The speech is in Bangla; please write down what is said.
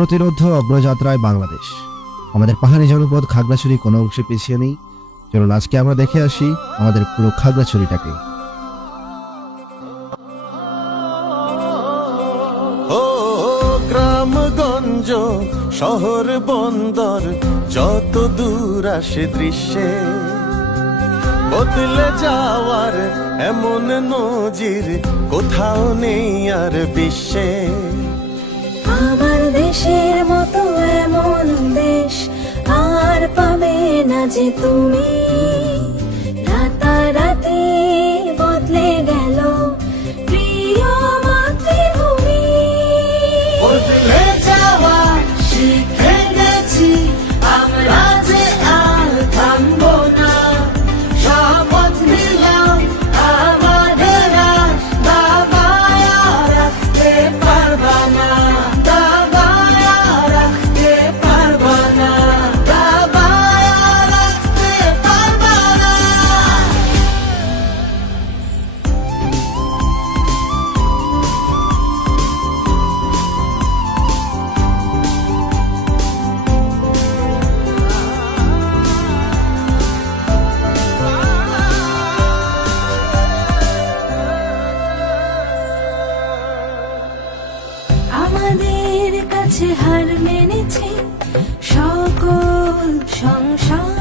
অপ্রতিরোধ্য অগ্রযাত্রায় বাংলাদেশ। আমাদের পাহাড়ি জনপদ খাগড়াছড়ি কোনো অংশে পিছিয়ে নেই। চলুন আজকে আমরা দেখে আসি আমাদের পুরো খাগড়াছড়িটাকে। ও গ্রামগঞ্জ শহর বন্দর যত দূর আসে দৃশ্যে, বদলে যাওয়ার এমন নজির কোথাও নেই আর বিশ্বে। আমার দেশের মতো এমন দেশ আর পাবে না যে তুমি। রাতারাতি বদলে গেল প্রিয় মাতৃভূমি। বদলে যাওয়া শিখে গেছি আমরা যে আর থামবো না। শপথ নিলাম আমাদের আর দাবায়া রাখতে পারবা না। দাবায়া রাখতে পারবা না। দাবায়া রাখতে পারবা না। আমাদের কাছে হার মেনেছে সকল সংসার।